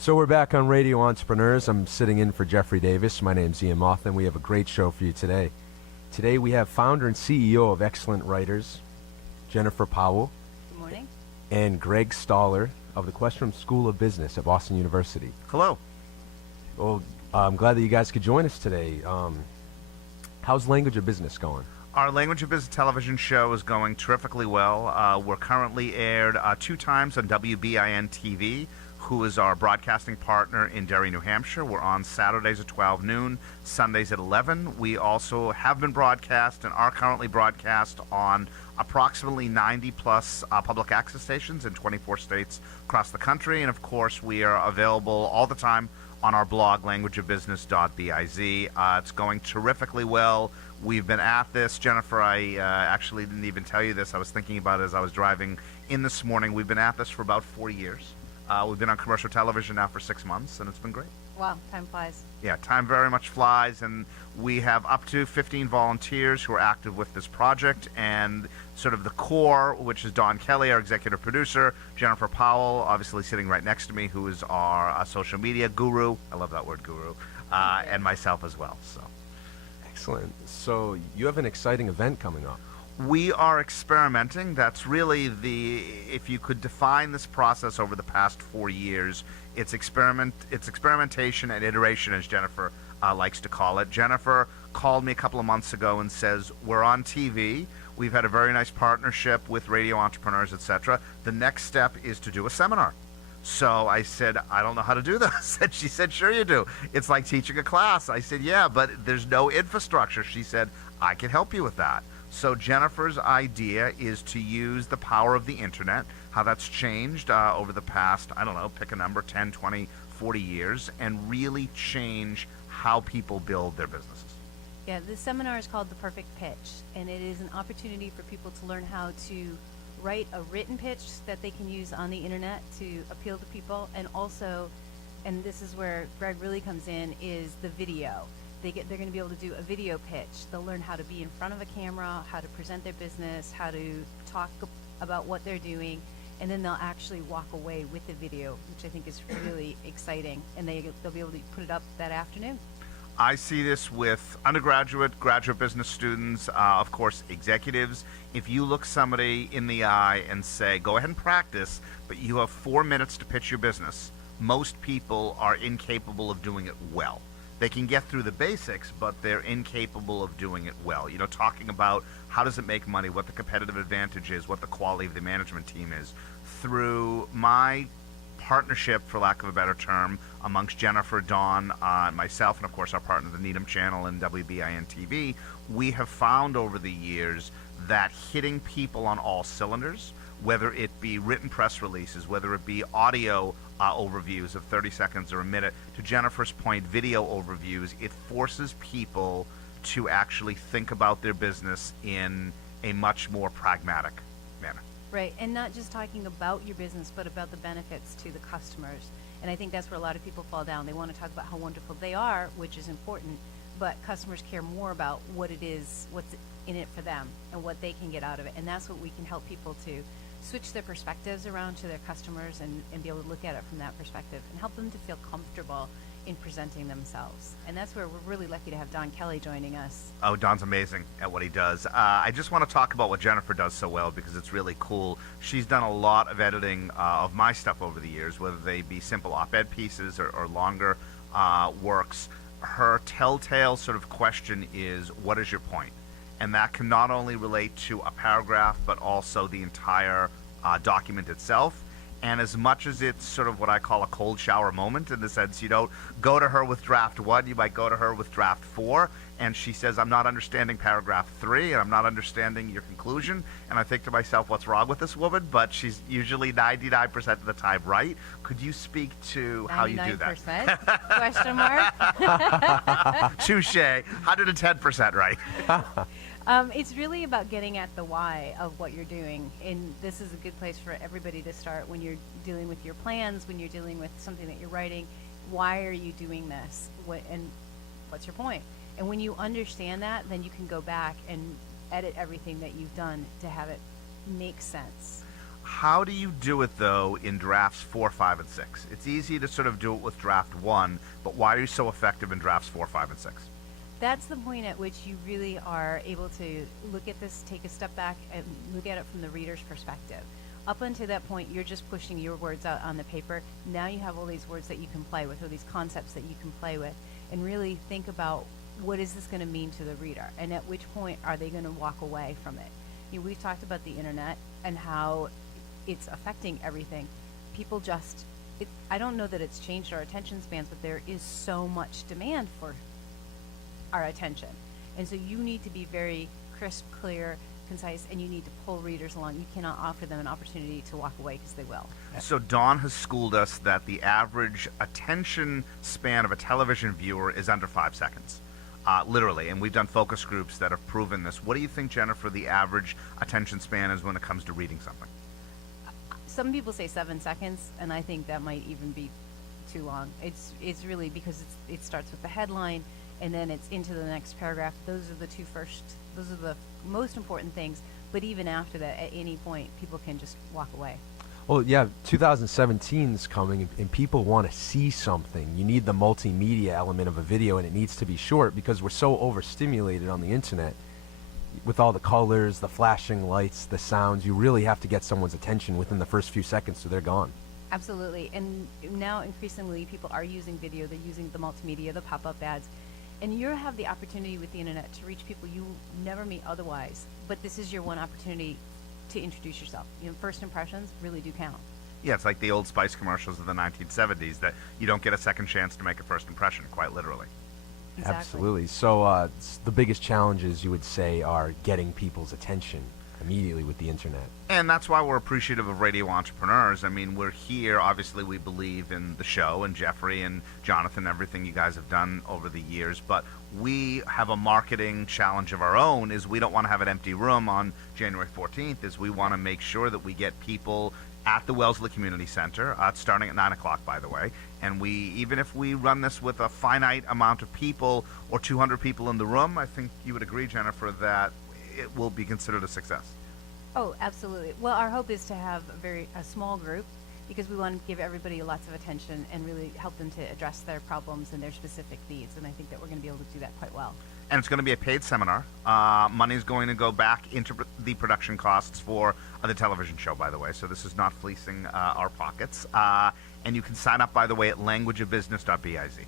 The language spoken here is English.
So we're back on Radio Entrepreneurs. I'm sitting in for Jeffrey Davis. My name's Ian Mothman. We have a great show for you today. Today we have founder and CEO of Excellent Writers, Jennifer Powell. Good morning. And Greg Stoller of the Questrom School of Business at Boston University. Hello. Well, I'm glad that you guys could join us today. How's Language of Business going? Our Language of Business television show is going terrifically well. We're currently aired 2 times on WBIN TV, who is our broadcasting partner in Derry, New Hampshire. We're on Saturdays at 12 noon, Sundays at 11. We also have been broadcast and are currently broadcast on approximately 90 plus public access stations in 24 states across the country. And of course, we are available all the time on our blog, languageofbusiness.biz. It's going terrifically well. We've been at this. Jennifer, I actually didn't even tell you this. I was thinking about it as I was driving in this morning. We've been at this for about 4 years. We've been on commercial television now for 6 months, and it's been great. Wow, time flies. Yeah, time very much flies, and we have up to 15 volunteers who are active with this project, and sort of the core, which is Don Kelly, our executive producer, Jennifer Powell, obviously sitting right next to me, who is our social media guru. I love that word, guru, and myself as well. So, excellent. So you have an exciting event coming up. We are experimenting. That's really if you could define this process over the past 4 years, it's experimentation and iteration, as Jennifer likes to call it. Jennifer called me a couple of months ago and says, we're on TV. We've had a very nice partnership with Radio Entrepreneurs, etc. The next step is to do a seminar. So I said, I don't know how to do this. And she said, sure you do. It's like teaching a class. I said, yeah, but there's no infrastructure. She said, I can help you with that. So Jennifer's idea is to use the power of the internet, how that's changed over the past, I don't know, pick a number, 10, 20, 40 years, and really change how people build their businesses. Yeah, this seminar is called The Perfect Pitch, and it is an opportunity for people to learn how to write a written pitch that they can use on the internet to appeal to people, and also, and this is where Greg really comes in, is the video. They're going to be able to do a video pitch. They'll learn how to be in front of a camera, how to present their business, how to talk about what they're doing, and then they'll actually walk away with the video, which I think is really exciting, and they'll be able to put it up that afternoon. I see this with undergraduate, graduate business students, of course, executives. If you look somebody in the eye and say, go ahead and practice, but you have 4 minutes to pitch your business, most people are incapable of doing it well. They can get through the basics, but they're incapable of doing it well. You know, talking about how does it make money, what the competitive advantage is, what the quality of the management team is. Through my partnership, for lack of a better term, amongst Jennifer, Dawn, myself, and of course our partner, the Needham Channel and WBIN TV, we have found over the years that hitting people on all cylinders, whether it be written press releases, whether it be audio overviews of 30 seconds or a minute, to Jennifer's point, video overviews, it forces people to actually think about their business in a much more pragmatic manner. Right, and not just talking about your business, but about the benefits to the customers. And I think that's where a lot of people fall down. They want to talk about how wonderful they are, which is important, but customers care more about what it is, what's in it for them, and what they can get out of it. And that's what we can help people to switch their perspectives around to their customers and be able to look at it from that perspective and help them to feel comfortable in presenting themselves. And that's where we're really lucky to have Don Kelly joining us. Oh, Don's amazing at what he does. I just want to talk about what Jennifer does so well because it's really cool. She's done a lot of editing of my stuff over the years, whether they be simple op-ed pieces or longer works. Her telltale sort of question is, what is your point? And that can not only relate to a paragraph, but also the entire document itself. And as much as it's sort of what I call a cold shower moment, in the sense you don't go to her with draft 1, you might go to her with draft 4, and she says, I'm not understanding paragraph 3, and I'm not understanding your conclusion. And I think to myself, what's wrong with this woman? But she's usually 99% of the time right. Could you speak to how you do that? 99%? Question mark? Touche. 110% right. It's really about getting at the why of what you're doing, and this is a good place for everybody to start when you're dealing with your plans, when you're dealing with something that you're writing. Why are you doing this? And what's your point? And when you understand that, then you can go back and edit everything that you've done to have it make sense. How do you do it, though, in drafts 4, 5, and 6? It's easy to sort of do it with draft 1, but why are you so effective in drafts 4, 5, and 6? That's the point at which you really are able to look at this, take a step back, and look at it from the reader's perspective. Up until that point, you're just pushing your words out on the paper. Now you have all these words that you can play with, or these concepts that you can play with, and really think about what is this going to mean to the reader, and at which point are they going to walk away from it. We've talked about the internet and how it's affecting everything. People just, I don't know that it's changed our attention spans, but there is so much demand for our attention. And so you need to be very crisp, clear, concise, and you need to pull readers along. You cannot offer them an opportunity to walk away because they will. So Dawn has schooled us that the average attention span of a television viewer is under 5 seconds. Literally, and we've done focus groups that have proven this. What do you think, Jennifer, the average attention span is when it comes to reading something? Some people say 7 seconds, and I think that might even be too long. It's really because it starts with the headline, and then it's into the next paragraph. Those are the most important things. But even after that, at any point, people can just walk away. Well, yeah, 2017 is coming, and people want to see something. You need the multimedia element of a video, and it needs to be short because we're so overstimulated on the internet with all the colors, the flashing lights, the sounds. You really have to get someone's attention within the first few seconds, so they're gone. Absolutely. And now increasingly people are using video. They're using the multimedia, the pop-up ads. And you have the opportunity with the internet to reach people you never meet otherwise. But this is your one opportunity to introduce yourself. First impressions really do count. Yeah, it's like the Old Spice commercials of the 1970s that you don't get a second chance to make a first impression, quite literally. Exactly. Absolutely. So the biggest challenges, you would say, are getting people's attention immediately with the internet. And that's why we're appreciative of Radio Entrepreneurs. I mean, we're here. Obviously, we believe in the show and Jeffrey and Jonathan, everything you guys have done over the years. But we have a marketing challenge of our own, is we don't want to have an empty room on January 14th, is we want to make sure that we get people at the Wellesley Community Center, starting at 9 o'clock, by the way. And even if we run this with a finite amount of people or 200 people in the room, I think you would agree, Jennifer, that it will be considered a success. Oh, absolutely. Well, our hope is to have a small group because we want to give everybody lots of attention and really help them to address their problems and their specific needs. And I think that we're going to be able to do that quite well. And it's going to be a paid seminar. Money is going to go back into the production costs for the television show, by the way. So this is not fleecing our pockets. And you can sign up, by the way, at languageofbusiness.biz.